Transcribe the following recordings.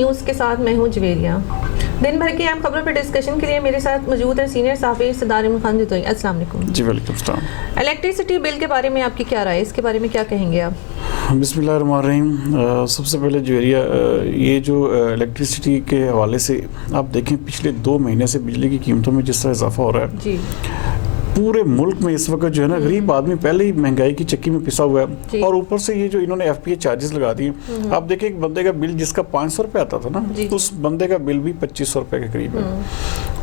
News کے ساتھ میں ہوں جویریہ۔ دن بھر کی اہم خبروں پر ڈسکشن کے لیے میرے ساتھ موجود ہے سینئر صحافی سردار احمد خان جتوئی۔ السلام علیکم۔ جی وعلیکم السلام۔ الیکٹریسٹی بل کے بارے میں آپ کی کیا رائے ہے؟ اس کے بارے میں کیا کہیں گے آپ؟ بسم اللہ الرحمن الرحیم۔ سب سے پہلے جویریہ، یہ جو الیکٹریسٹی کے حوالے سے آپ دیکھیں پچھلے 2 مہینے سے بجلی کی قیمتوں میں جس طرح اضافہ ہو رہا ہے، جی پورے ملک میں اس وقت جو ہے نا غریب آدمی پہلے ہی مہنگائی کی چکی میں پسا ہوا ہے، اور اوپر سے یہ جو انہوں نے ایف پی اے چارجز لگا دیے۔ آپ دیکھیں ایک بندے کا بل جس کا 500 روپے آتا تھا نا، اس بندے کا بل بھی 2500 روپے کے قریب ہے،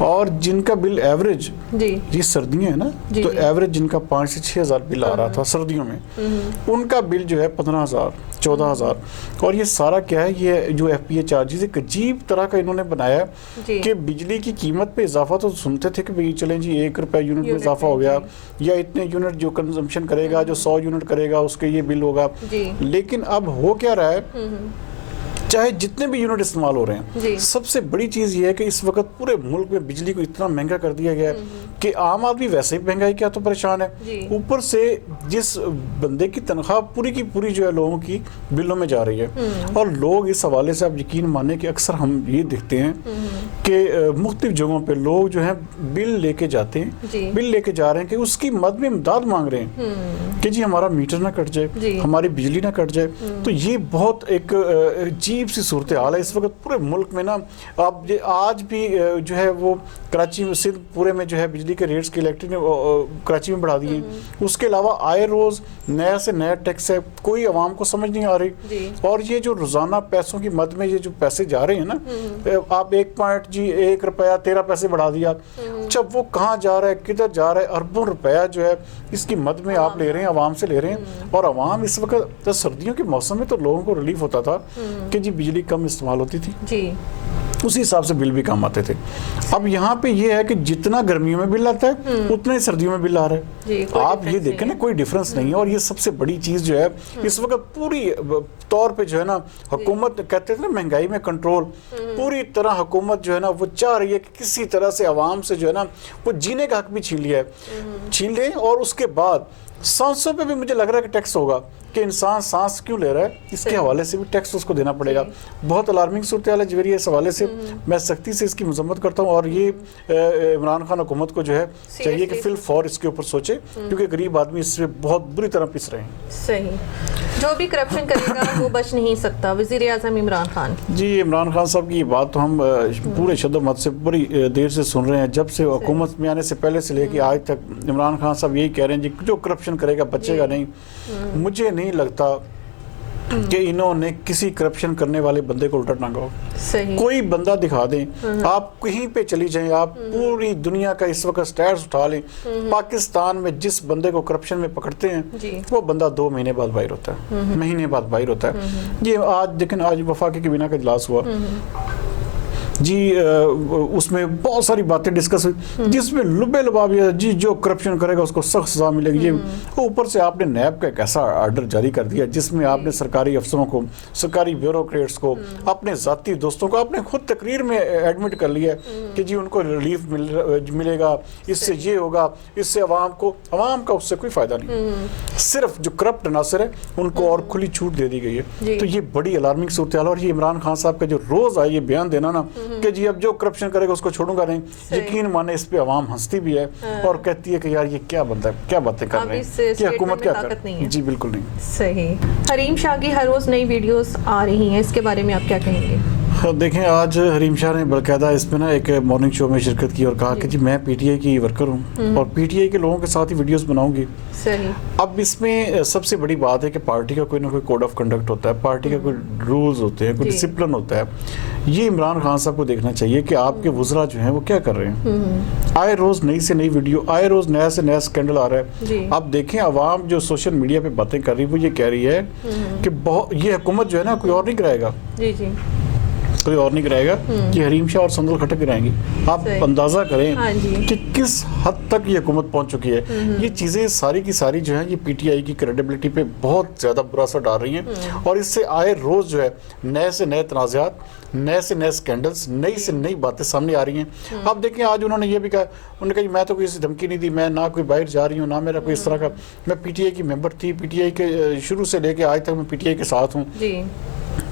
اور جن کا بل ایوریج، یہ سردیاں ہیں نا، تو ایوریج جن کا 5 سے 6 ہزار بل آ رہا تھا سردیوں میں، ان کا بل جو ہے 15,000 14,000۔ اور یہ سارا کیا ہے، یہ جو ایف پی اے چارجز ایک عجیب طرح کا انہوں نے بنایا ہے کہ بجلی کی قیمت پہ اضافہ تو سنتے تھے کہ چلیں جی 1 روپے یونٹ میں اضافہ ہو گیا، یا اتنے یونٹ جو کنزمپشن کرے گا، جو 100 یونٹ کرے گا اس کے یہ بل ہوگا۔ لیکن اب ہو کیا رہا ہے، چاہے جتنے بھی یونٹ استعمال ہو رہے ہیں، سب سے بڑی چیز یہ ہے کہ اس وقت پورے ملک میں بجلی کو اتنا مہنگا کر دیا گیا ہے کہ عام آدمی ویسے ہی مہنگائی کیا تو پریشان ہے، اوپر سے جس بندے کی تنخواہ پوری کی پوری جو ہے لوگوں کی بلوں میں جا رہی ہے۔ اور لوگ اس حوالے سے آپ یقین مانیں کہ اکثر ہم یہ دیکھتے ہیں کہ مختلف جگہوں پہ لوگ جو ہیں بل لے کے جاتے ہیں، بل لے کے جا رہے ہیں کہ اس کی مد میں امداد مانگ رہے ہیں کہ جی ہمارا میٹر نہ کٹ جائے، ہماری بجلی نہ کٹ جائے۔ تو یہ بہت ایک عجیب سی صورتحال ہے اس وقت پورے ملک میں نا۔ اب آج بھی جو ہے وہ کراچی میں، سندھ پورے میں جو ہے بجلی کے ریٹس کی الیکٹرک نے کراچی میں بڑھا دیے۔ اس کے علاوہ آئے روز نیا سے نیا ٹیکس ہے، کوئی عوام کو سمجھ نہیں آ رہی۔ اور یہ جو روزانہ پیسوں کی مد میں یہ جو پیسے جا رہے ہیں نا، آپ 1 روپیہ 13 پیسے بڑھا دیا، جب وہ کہاں جا رہا ہے، کدھر جا رہا ہے، اربوں روپیہ جو ہے اس کی مد میں آپ لے رہے ہیں، عوام سے لے رہے ہیں۔ اور عوام اس وقت سردیوں کے موسم میں تو لوگوں کو ریلیف ہوتا تھا کہ جی بجلی کم استعمال ہوتی تھی، اسی حساب سے بل بھی کم آتے تھے۔ اب یہاں پہ یہ ہے کہ جتنا گرمیوں میں بل آتا ہے اتنا ہی سردیوں میں بل آ رہا ہے۔ آپ یہ دیکھیں نا، کوئی ڈیفرنس نہیں ہے۔ اور یہ سب سے بڑی چیز جو ہے اس وقت پوری طور پہ جو ہے نا، حکومت کہتے ہیں نا مہنگائی میں کنٹرول، پوری طرح حکومت جو ہے نا وہ چاہ رہی ہے کہ کسی طرح سے عوام سے جو ہے نا وہ جینے کا حق بھی چھین لیا ہے، چھین لیں۔ اور اس کے بعد سانسوں پہ بھی مجھے لگ رہا ہے کہ ٹیکس ہوگا کہ انسان سانس کیوں لے رہا ہے، اس کے حوالے سے بھی ٹیکس اس کو دینا پڑے گا۔ بہت الارمنگ صورتحال ہے جویریہ، اس حوالے سے میں سختی سے اس کی مذمت کرتا ہوں۔ اور یہ عمران خان حکومت کو جو ہے چاہیے کہ فی الفور اس کے اوپر سوچے، کیونکہ غریب آدمی اس سے بہت بری طرح پس رہے ہیں۔ صحیح، جو بھی کرپشن کرے گا وہ بچ نہیں سکتا۔ وزیر اعظم عمران خان جی، عمران خان صاحب کی یہ بات تو ہم پورے شد و مد سے بڑی دیر سے سن رہے ہیں، جب سے حکومت میں آنے سے پہلے سے لے کے آج تک عمران خان صاحب یہی کہہ رہے ہیں جی جو کرپشن کرے گا بچے گا نہیں۔ مجھے نہیں لگتا کہ انہوں نے کسی کرپشن کرنے والے بندے کو الٹا ٹانگا ہو۔ کوئی بندہ دکھا دیں، آپ کہیں پہ چلی جائیں، آپ پوری دنیا کا اس وقت سٹیٹس اٹھا لیں، پاکستان میں جس بندے کو کرپشن میں پکڑتے ہیں وہ بندہ 2 مہینے بعد باہر ہوتا ہے، مہینے بعد باہر ہوتا ہے۔ یہ آج دیکھیں، آج وفاقی کابینہ کا اجلاس ہوا جی، اس میں بہت ساری باتیں ڈسکس ہوئی جس میں لبے لباب یہ جی جو کرپشن کرے گا اس کو سخت سزا ملے گی۔ اوپر سے آپ نے نیب کا ایک ایسا آرڈر جاری کر دیا جس میں آپ نے سرکاری افسروں کو، سرکاری بیوروکریٹس کو، اپنے ذاتی دوستوں کو، آپ نے خود تقریر میں ایڈمٹ کر لیا کہ جی ان کو ریلیف ملے گا، اس سے یہ ہوگا، اس سے عوام کا اس سے کوئی فائدہ نہیں، صرف جو کرپٹ عناصر ہے ان کو اور کھلی چھوٹ دے دی گئی ہے۔ تو یہ بڑی الارمنگ صورتحال۔ اور یہ عمران خان صاحب کا جو روز آئے یہ بیان دینا نا کہ جی اب جو کرپشن کرے گا اس کو چھوڑوں گا نہیں، یقین مانے اس پہ عوام ہنستی بھی ہے اور کہتی ہے کہ یار یہ کیا بندہ ہے، کیا باتیں کر رہے ہیں، یہ حکومت کیا کر رہی ہے۔ جی بالکل نہیں۔ صحیح۔ حریم شاہ کی ہر روز نئی ویڈیوز آ رہی ہیں، اس کے بارے میں آپ کیا کہیں گے؟ دیکھیں، آج حریم شاہ نے باقاعدہ اس میں نا ایک مارننگ شو میں شرکت کی اور کہا کہ جی میں پی ٹی آئی کی ورکر ہوں اور پی ٹی آئی کے لوگوں کے ساتھ ہی ویڈیوز بناؤں گی۔ اب اس میں سب سے بڑی بات ہے کہ پارٹی کا کوئی نہ کوئی کوڈ آف کنڈکٹ ہوتا ہے، پارٹی کا کوئی رولز ہوتے ہیں، کوئی ڈسپلن ہوتا ہے۔ یہ عمران خان صاحب کو دیکھنا چاہیے کہ آپ کے وزراء جو ہیں وہ کیا کر رہے ہیں۔ آئے روز نئی سے نئی ویڈیو، آئے روز نیا سے نیا سکینڈل آ رہا ہے۔ آپ دیکھیں عوام جو سوشل میڈیا پہ باتیں کر رہی ہے وہ یہ کہہ رہی ہے کہ یہ حکومت جو ہے نا کوئی اور نہیں کرائے گا، کوئی اور نہیں کرائے گا، کہ حریم شاہ اور سندل کھٹک گرائیں گے۔ آپ اندازہ کریں کہ کس حد تک یہ حکومت پہنچ چکی ہے۔ یہ چیزیں ساری کی ساری جو ہیں یہ پی ٹی آئی کی کریڈیبلٹی پہ بہت زیادہ برا اثر ڈال رہی ہیں، اور اس سے آئے روز جو ہے نئے سے نئے تنازعات، نئے سے نئے سکینڈلز، نئی سے نئی باتیں سامنے آ رہی ہیں۔ آپ دیکھیں آج انہوں نے یہ بھی کہا، انہوں نے کہا میں تو کوئی دھمکی نہیں دی، میں نہ کوئی باہر جا رہی ہوں، نہ میرا کوئی اس طرح کا، میں پی ٹی آئی کی ممبر تھی، پی ٹی آئی کے شروع سے لے کے آج تک میں پی ٹی آئی کے ساتھ ہوں۔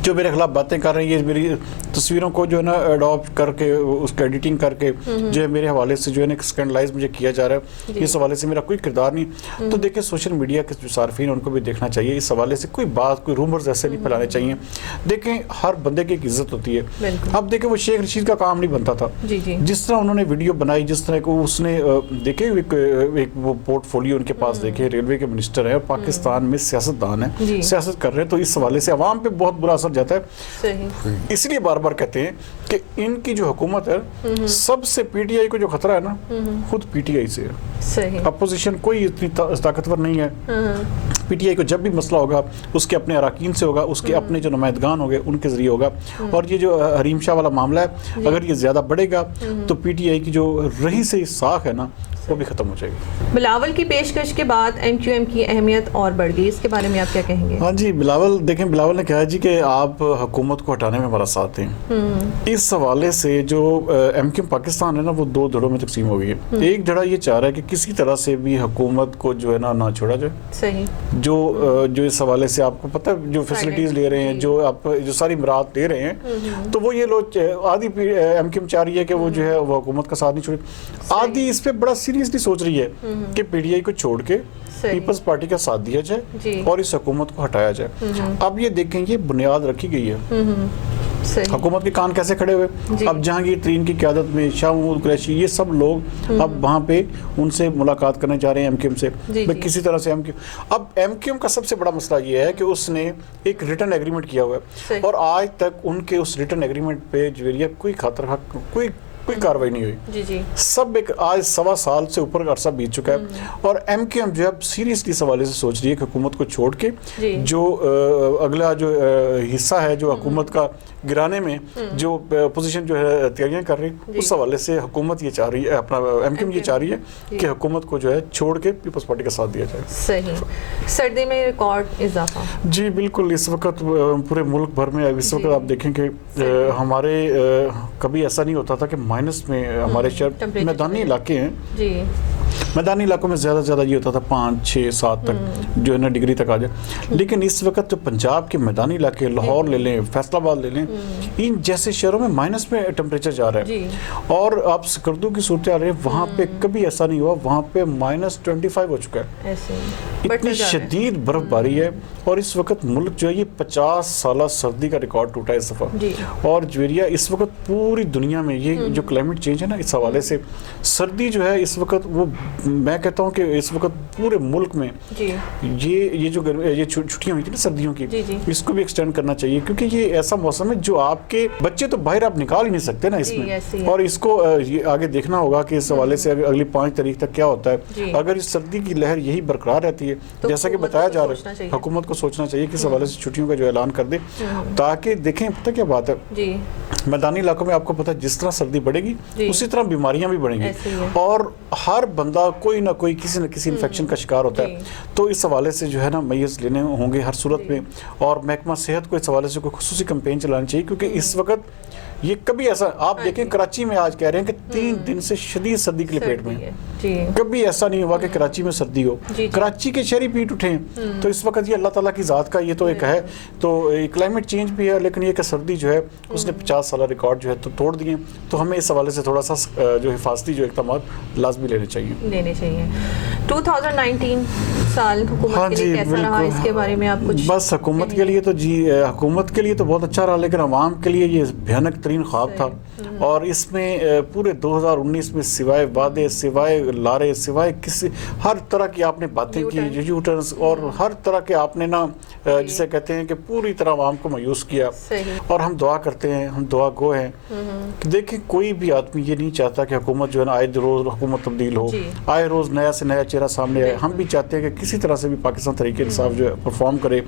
جو میرے خلاف باتیں کر رہے ہیں، یہ میری تصویروں کو جو ہے نا اڈاپٹ کر کے اس کا ایڈیٹنگ کر کے جو ہے میرے حوالے سے جو ہے نا اسکینڈلائز مجھے کیا جا رہا ہے، اس حوالے سے میرا کوئی کردار نہیں. تو دیکھیں سوشل میڈیا کے جو صارفین ان کو بھی دیکھنا چاہیے، اس حوالے سے کوئی بات کوئی رومرز ایسے نہیں پھیلانے چاہیے. دیکھیں ہر بندے کی ایک عزت ہوتی ہے. اب دیکھیں وہ شیخ رشید کا کام نہیں بنتا تھا، جس طرح انہوں نے ویڈیو بنائی، جس طرح کو اس نے دیکھیں ایک وہ پورٹ فولیو ان کے پاس دیکھے، ریلوے کے منسٹر ہیں اور پاکستان میں سیاست دان ہیں، سیاست کر رہے ہیں، تو اس حوالے سے عوام پہ بہت برا اثر جاتا ہے. اس لیے بار بار کہتے ہیں کہ ان کی جو حکومت ہے، سب سے پی ٹی آئی کو جو خطرہ ہے نا خود پی ٹی آئی سے ہے. اپوزیشن کوئی اتنی طاقتور نہیں ہے. پی ٹی آئی کو جب بھی مسئلہ ہوگا اس کے اپنے اراکین سے ہوگا، اس کے اپنے جو نمائندگان ہوگے ان کے ذریعے ہوگا. اور یہ جو حریم شاہ والا معاملہ ہے، اگر یہ زیادہ بڑھے گا تو پی ٹی آئی کی جو رہی سے ساکھ ہے نا وہ بھی ختم ہو جائے گی. بلاول کی پیشکش کے بعد ایم کیو ایم کی اہمیت اور بڑھ گئی، اس کے بارے میں آپ کیا کہیں گے؟ ہاں جی، دیکھیں بلاول نے کہا جی کہ آپ حکومت کو ہٹانے میں ہمارا ساتھ دیں. اس حوالے سے جو ایم کیو ایم پاکستان ہے نا وہ دو دھڑوں میں تقسیم ہو گئی ہے. ایک دھڑا یہ چاہ رہا ہے کہ کسی طرح سے بھی حکومت کو جو ہے نا نہ چھوڑا جائے. صحیح. جو اس حوالے سے آپ کو پتہ ہے جو فیسلٹیز لے رہے ہیں، جو آپ جو ساری امراض لے رہے ہیں، تو وہ یہ لوگ آدھی ایم کیو ایم چاہ رہی ہے کہ وہ جو ہے وہ حکومت کا ساتھ نہیں چھوڑے. آدھی اس پہ بڑا سیریسلی سوچ رہی ہے کہ پی ڈی آئی کو چھوڑ کے پیپلز پارٹی کا ساتھ دیا جائے اور اس حکومت کو ہٹایا جائے. اب یہ دیکھیں یہ بنیاد رکھی گئی ہے. حکومت کے کان کیسے کھڑے ہوئے؟ اب جہانگیر ترین کی قیادت میں شاہ محمود قریشی یہ سب لوگ اب وہاں پہ ان سے ملاقات کرنے جا رہے ہیں ایم کیو ایم سے. کسی طرح سے اب ایم کیو ایم کا سب سے بڑا مسئلہ یہ ہے کہ اس نے ایک ریٹن ایگریمنٹ کیا ہوا ہے اور آج تک ان کے اس ریٹن ایگریمنٹ پہ جو کوئی خاطر حق کوئی کاروائی نہیں ہوئی. سب ایک آج 1.25 سال سے اوپر عرصہ بیت چکا ہے اور ایم کیو ایم جو ہے سیریسلی اس حوالے سے سوچ رہی ہے کہ حکومت کو چھوڑ کے جو اگلا جو حصہ ہے جو حکومت کا گرانے میں جو اپوزیشن جو ہے تیاریاں کر رہی ہے، اس حوالے سے حکومت یہ چاہ رہی ہے، اپنا ایم کیو ایم یہ چاہ رہی ہے کہ حکومت کو جو ہے چھوڑ کے پیپلز پارٹی کا ساتھ دیا جائے. صحیح. سردی میں ریکارڈ اضافہ. جی بالکل. اس وقت پورے ملک بھر میں اس وقت آپ دیکھیں کہ ہمارے کبھی ایسا نہیں ہوتا تھا کہ مائنس میں ہمارے شہر میدانی علاقے ہیں، میدانی علاقوں میں زیادہ سے زیادہ یہ ہوتا تھا 5, 6, 7 تک جو ہے نا ڈگری تک آ جائے. لیکن اس وقت جو پنجاب کے میدانی علاقے، لاہور لے لیں، فیصل آباد لے لیں، ان جیسے شہروں میں مائنس میں ٹیمپریچر جا رہا ہے. اور آپ سکردو کی صورتحال ہے وہاں پہ کبھی ایسا نہیں ہوا، وہاں پہ -25 ہو چکا ہے. اتنی شدید برف باری ہے اور اس وقت ملک جو ہے یہ 50 سالہ سردی کا ریکارڈ ٹوٹا ہے اس دفعہ. اور جویریا اس وقت پوری دنیا میں یہ جو کلائمیٹ چینج ہے نا اس حوالے سے سردی جو ہے اس وقت وہ میں کہتا ہوں کہ اس وقت پورے ملک میں یہ جو چھٹیاں ہوئی تھی نا سردیوں کی، اس کو بھی ایکسٹینڈ کرنا چاہیے کیونکہ یہ ایسا موسم ہے جو آپ کے بچے تو باہر آپ نکال ہی نہیں سکتے نا اس میں. اور اس کو آگے دیکھنا ہوگا کہ اس حوالے سے اگلی 5 تاریخ تک کیا ہوتا ہے. اگر اس سردی کی لہر یہی برقرار رہتی ہے جیسا کہ بتایا جا رہا ہے، حکومت کو سوچنا چاہیے کہ اس حوالے سے چھٹیوں کا جو اعلان کر دے تاکہ دیکھیں پتہ کیا بات ہے. میدانی علاقوں میں آپ کو پتہ ہے جس طرح سردی بڑھے گی اسی طرح بیماریاں بھی بڑھیں گی اور ہر بندہ کوئی نہ کوئی کسی نہ کسی انفیکشن کا شکار ہوتا ہے. تو اس حوالے سے جو ہے نا میز لینے ہوں گے ہر صورت میں اور محکمہ صحت کو اس حوالے سے کوئی خصوصی کمپین چلانی چاہیے کیونکہ اس وقت یہ کبھی ایسا آپ دیکھیں کراچی میں آج کہہ رہے ہیں کہ 3 دن سے شدید سردی کے لپیٹ میں، کبھی ایسا نہیں ہوا کہ کراچی میں سردی ہو. کراچی کے شہری پیٹ اٹھے ہیں. تو اس وقت یہ اللہ تعالیٰ کی ذات کا یہ تو ایک ہے، تو کلائمیٹ چینج بھی ہے لیکن یہ کہ سردی جو ہے اس نے 50 سالہ ریکارڈ جو ہے تو توڑ دیے. تو ہمیں اس حوالے سے تھوڑا سا جو حفاظتی جو اقدامات لازمی لینے چاہیے. 2019 سال حکومت کے لیے کیسا رہا، اس کے بارے میں آپ کچھ؟ بس حکومت کے لیے تو حکومت کے لیے تو بہت اچھا رہا لیکن عوام کے لیے یہ بھیانک ترین خواب تھا. اور اس میں پورے 2019 میں سوائے وعدے، سوائے لارے، سوائے کسی ہر طرح کی آپ نے باتیں کی، یو ٹرنز اور ہر طرح کے آپ نے نا جسے کہتے ہیں کہ پوری طرح عوام کو مایوس کیا. اور ہم دعا کرتے ہیں، ہم دعا گو ہیں. دیکھیں کوئی بھی آدمی یہ نہیں چاہتا کہ حکومت جو ہے نا آئے روز حکومت تبدیل ہو، آئے روز نیا سے نیا چہرہ سامنے آئے. ہم بھی چاہتے ہیں کہ کسی طرح سے بھی پاکستان تحریک انصاف جو ہے پرفارم کرے.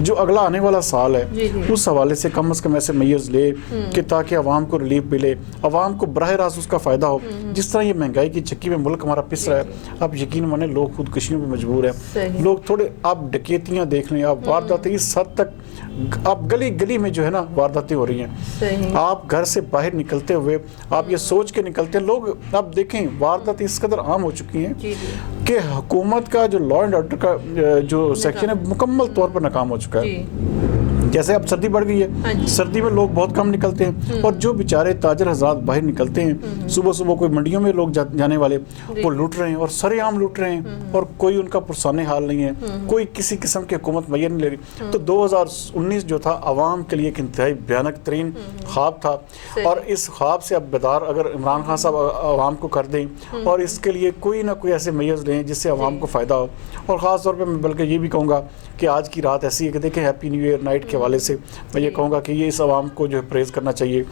جو اگلا آنے والا سال ہے اس حوالے سے کم از کم ایسے میز لے کہ تاکہ عوام کو ریلیف ملے، عوام کو براہ راست اس کا فائدہ ہو. جس طرح یہ مہنگائی کی چکی میں ملک ہمارا پس رہا ہے، اب یقین مانے لوگ خودکشیوں پہ مجبور ہیں. لوگ تھوڑے آپ ڈکیتیاں دیکھ لیں، آپ وارداتیں اس حد تک آپ گلی گلی میں جو ہے نا وارداتیں ہو رہی ہیں. آپ گھر سے باہر نکلتے ہوئے آپ یہ سوچ کے نکلتے ہیں لوگ آپ دیکھیں وارداتیں اس قدر عام ہو چکی ہیں کہ حکومت کا جو لا اینڈ آرڈر کا جو سیکشن ہے مکمل طور پر ناکام ہو چکا ہے. جیسے اب سردی بڑھ گئی ہے, سردی میں لوگ بہت کم نکلتے ہیں, اور جو بیچارے تاجر حضرات باہر نکلتے ہیں صبح صبح, کوئی منڈیوں میں لوگ جانے والے وہ لوٹ رہے ہیں اور سرے عام لوٹ رہے ہیں, اور کوئی ان کا پرسانے حال نہیں ہے, کوئی کسی قسم کی حکومت میسر نہیں لے رہی. تو 2019 جو تھا عوام کے لیے ایک انتہائی بھیانک ترین خواب تھا, اور اس خواب سے اب بیدار اگر عمران خان صاحب عوام کو کر دیں اور اس کے لیے کوئی نہ کوئی ایسے میز لیں جس سے عوام کو فائدہ ہو. اور خاص طور پہ میں بلکہ یہ بھی کہوں گا کہ آج کی رات ایسی ہے کہ دیکھیں ہیپی نیو ایئر نائٹ کے حوالے سے میں یہ کہوں گا کہ یہ اس عوام کو جو ہے پریز کرنا چاہیے,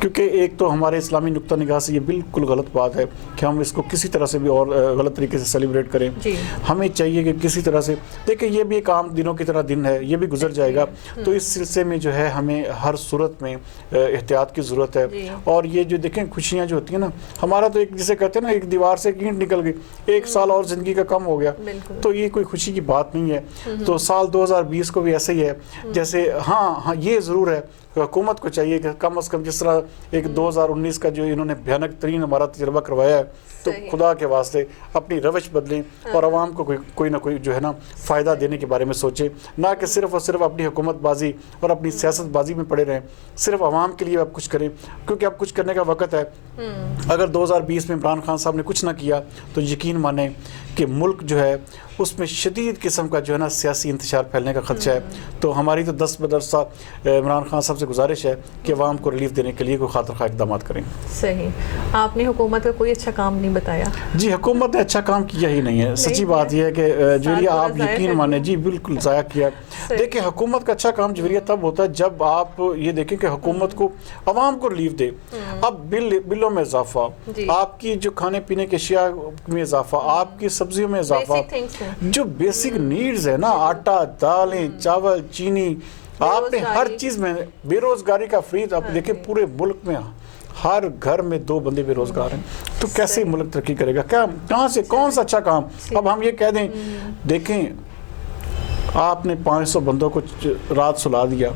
کیونکہ ایک تو ہمارے اسلامی نقطہ نگاہ سے یہ بالکل غلط بات ہے کہ ہم اس کو کسی طرح سے بھی اور غلط طریقے سے سیلیبریٹ کریں. ہمیں چاہیے کہ کسی طرح سے دیکھیں یہ بھی ایک عام دنوں کی طرح دن ہے, یہ بھی گزر جائے گا, تو اس سلسلے میں جو ہے ہمیں ہر صورت میں احتیاط کی ضرورت ہے. اور یہ جو دیکھیں خوشیاں جو ہوتی ہیں نا, ہمارا تو ایک جسے کہتے ہیں نا ایک دیوار سے ایک اینٹ نکل گئی, 1 سال اور زندگی کا کم ہو گیا, تو یہ کوئی خوشی کی بات نہیں ہے. تو سال 2020 کو بھی ایسے ہی ہے جیسے ہاں یہ ضرور ہے حکومت کو چاہیے کہ کم از کم جس طرح ایک 2019 کا جو انہوں نے بھیانک ترین ہمارا تجربہ کروایا ہے, تو خدا کے واسطے اپنی روش بدلیں اور عوام کو کوئی نہ کوئی جو ہے نا فائدہ دینے کے بارے میں سوچیں, نہ کہ صرف اور صرف اپنی حکومت بازی اور اپنی سیاست بازی میں پڑے رہیں. صرف عوام کے لیے اب کچھ کریں, کیونکہ اب کچھ کرنے کا وقت ہے. اگر 2020 میں عمران خان صاحب نے کچھ نہ کیا تو یقین مانیں کہ ملک جو ہے اس میں شدید قسم کا جو ہے نا سیاسی انتشار پھیلنے کا خدشہ ہے. تو ہماری تو دست بدرسہ عمران خان صاحب سے گزارش ہے کہ عوام کو ریلیف دینے کے لیے کوئی خاطر خواہ اقدامات کریں. صحیح, آپ نے حکومت کا کوئی اچھا کام نہیں بتایا. جی حکومت نے اچھا کام کیا ہی نہیں ہے, سچی بات یہ ہے کہ جویریہ آپ یقین مانیں, جی بالکل ضائع کیا. دیکھیں حکومت کا اچھا کام جویریہ تب ہوتا ہے جب آپ یہ دیکھیں کہ حکومت کو عوام کو ریلیف دے. اب بلوں میں اضافہ, آپ کی جو کھانے پینے کے اشیاء میں اضافہ, آپ کی سبزیوں میں اضافہ, جو بیسک نیڈز ہے نا, آٹا دالیں چاول چینی, آپ نے ہر چیز میں بے روزگاری کا فرید. آپ دیکھیں پورے ملک میں ہر گھر میں 2 بندے بے روزگار ہیں, تو کیسے ملک ترقی کرے گا؟ کیا کہاں سے کون سا اچھا کام؟ اب ہم یہ کہہ دیں دیکھیں آپ نے 500 بندوں کو رات سلا دیا,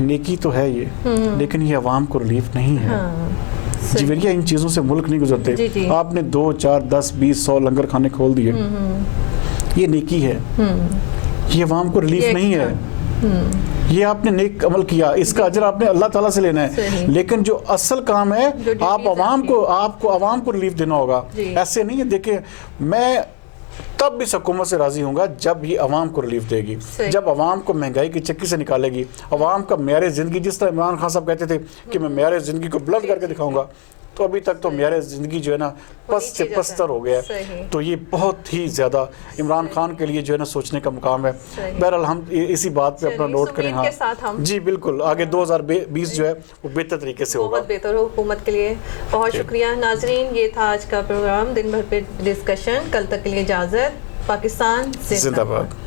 نیکی تو ہے یہ, لیکن یہ عوام کو ریلیف نہیں ہے. جویریہ ان چیزوں سے ملک نہیں گزرتے. آپ نے 2 4 10 20 100 لنگر کھانے کھول دیے, یہ نیکی ہے, یہ عوام کو ریلیف نہیں ہے. یہ آپ نے نیک عمل کیا, اس کا اجر آپ نے اللہ تعالیٰ سے لینا ہے, لیکن جو اصل کام ہے آپ کو عوام کو ریلیف دینا ہوگا. ایسے نہیں ہے. دیکھیں میں تب بھی حکومت سے راضی ہوں گا جب یہ عوام کو ریلیف دے گی, جب عوام کو مہنگائی کی چکی سے نکالے گی, عوام کا معیار زندگی, جس طرح عمران خان صاحب کہتے تھے کہ میں معیار زندگی کو بلند کر کے دکھاؤں گا, تو ابھی تک تو معیار زندگی جو ہے نا پست سے پستر ہو گیا ہے. تو یہ بہت ہی زیادہ عمران خان کے لیے جو ہے نا سوچنے کا مقام ہے. بہرحال ہم اسی بات پہ اپنا نوٹ کریں. ہاں جی بالکل, آگے 2020 جو ہے وہ بہتر طریقے سے ہوگا, بہت بہتر ہو حکومت کے لیے. بہت شکریہ ناظرین, یہ تھا آج کا پروگرام دن بھر پہ ڈسکشن. کل تک کے لیے اجازت. پاکستان زندہ باد.